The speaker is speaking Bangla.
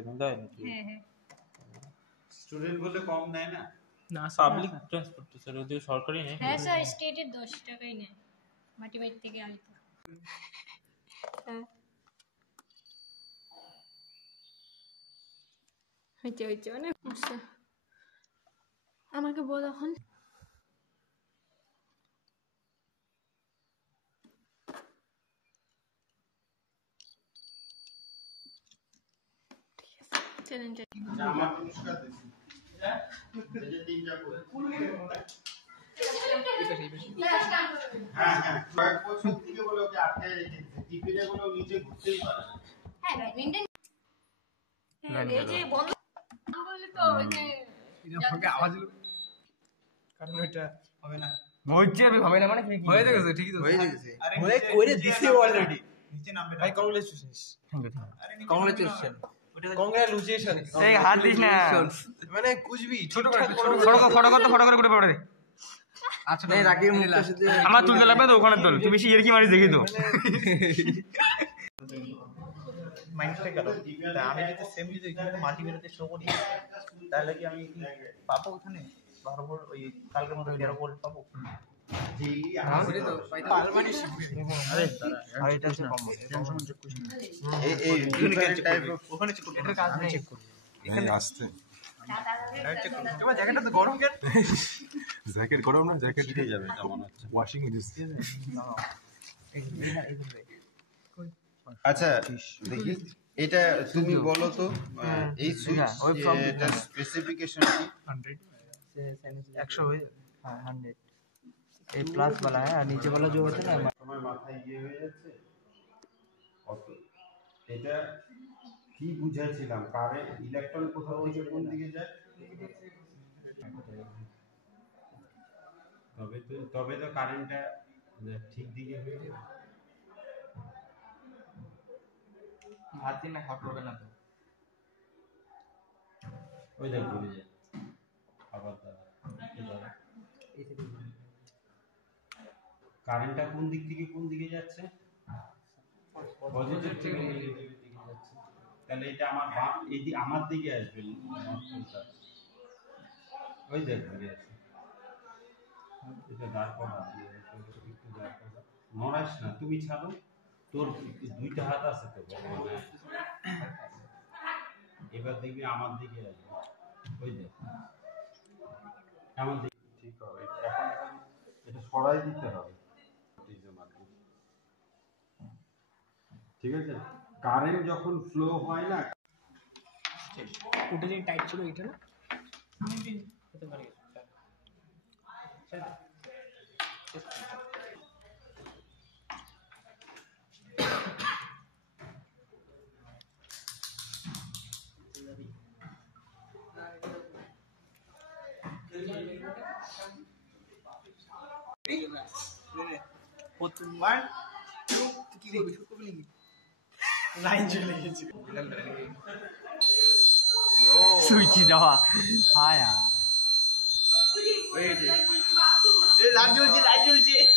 এখানে দেয় নাকি? হ্যাঁ হ্যাঁ স্টুডেন্ট বলে কম নেয় না? না পাবলিক ট্রান্সপোর্ট তো স্যার, ওদের সরকারি নেই। হ্যাঁ স্যার, স্টেটের 10 টাকাই নেয় মাটি বাড়ি থেকে আইতো। হ্যাঁ হইতে হইতে অনেক বুঝছে। আমাকে বল এখন চ্যালেঞ্জ আমার পুরস্কার দিছি এই যে তিনটা করে হ্যাঁ হ্যাঁ কয়েক বছর থেকে বলে ওকে আটকায় রেখেছে, টিফিনে গুলো নিচে ঘুরতেই পারে না। হ্যাঁ ব্যাডমিন্টন এই যে বল বললে তো ওই যে এটা ফাঁকে আওয়াজ হলো, কারণ ওইটা হবে না। হচ্ছে হবে না মানে কি হয়ে গেছে, ঠিকই তো হয়ে গেছে। হয়ে করে দিছি অলরেডি। নিচে নামবে ভাই কংগ্রেচুলেশনস। কংগ্রেচুলেশন। কংগ্রেচুলেশন। এই হাত দিস না মানে কুচবি ছোট করে ফটো করে করে পড়ে দে। আচ্ছা এই রাকিব মুখটা শুধু আমার তুলতে লাগবে তো, ওখানে তোল, তুই বেশি ইয়ারকি মারিস দেখি তো। মাইন্ডটা গেল। তা আমি যদি সেম যদি এখানে মাল্টিমিডিয়াতে শো করি তাহলে কি আমি কি পাবো ওখানে 12 ভোল্ট, ওই কালকের মতো 13 ভোল্ট পাবো? আরে আর এটা হচ্ছে কম টেনশন চেক করছি। এই ওখানে চেক করব, এটা আমি চেক করব এখানে আসতে চেক করব। এবার জ্যাকেটটা তো গরম কেন? জ্যাকেট গরম না, জ্যাকেট উঠে যাবে এটা মনে হচ্ছে। Washing this. আচ্ছা দেখি এটা তুমি বলো তো, এই সুইচ এটা স্পেসিফিকেশন কি? 100 হয়ে হ্যাঁ 100 এই प्लस वाला है और नीचे वाला जो होता है ना তোমার মাথায় ইয়ে হয়ে যাচ্ছে অত। এটা কি বুঝাইছিলাম, কারেন্ট ইলেকট্রন কোথাও থেকে কোন দিকে যায়? তবে তো কারেন্টটা ঠিক দিকে হয়ে যাবে। हाथ दिन ना हॉट होगा ना तो ওই দেখ ঘুরে যায় আবার দাঁড়া। কারেন্টটা কোন দিক থেকে কোন দিকে যাচ্ছে? পজিটিভ থেকে নেগেটিভ দিকে যাচ্ছে। তাহলে এটা আমার বাম, এই দিকে আমার দিকে আসবে নর্থটা। ওই দেখ ঘুরে আছে। এটা দাঁড় করা, একটু দাঁড় করা, নড়াইস না, তুমি ছাড়ো। তোর দুইটা হাত আছে তো ভগবানের, এবার দেখবি আমার দিকে আসবে। ওই দেখ আমার দিকে ঠিক হবে। এখন এটা সরাই দিতে হবে, ঠিক আছে? কারেন্ট যখন ফ্লো হয় না, ওটা যে টাইট ছিল এটা না হতে পারে। প্রথমবার কি করবি লাইন চলে গেছে। সুইচি দেওয়া হ্যাঁ यार লাইট জ্বলছে।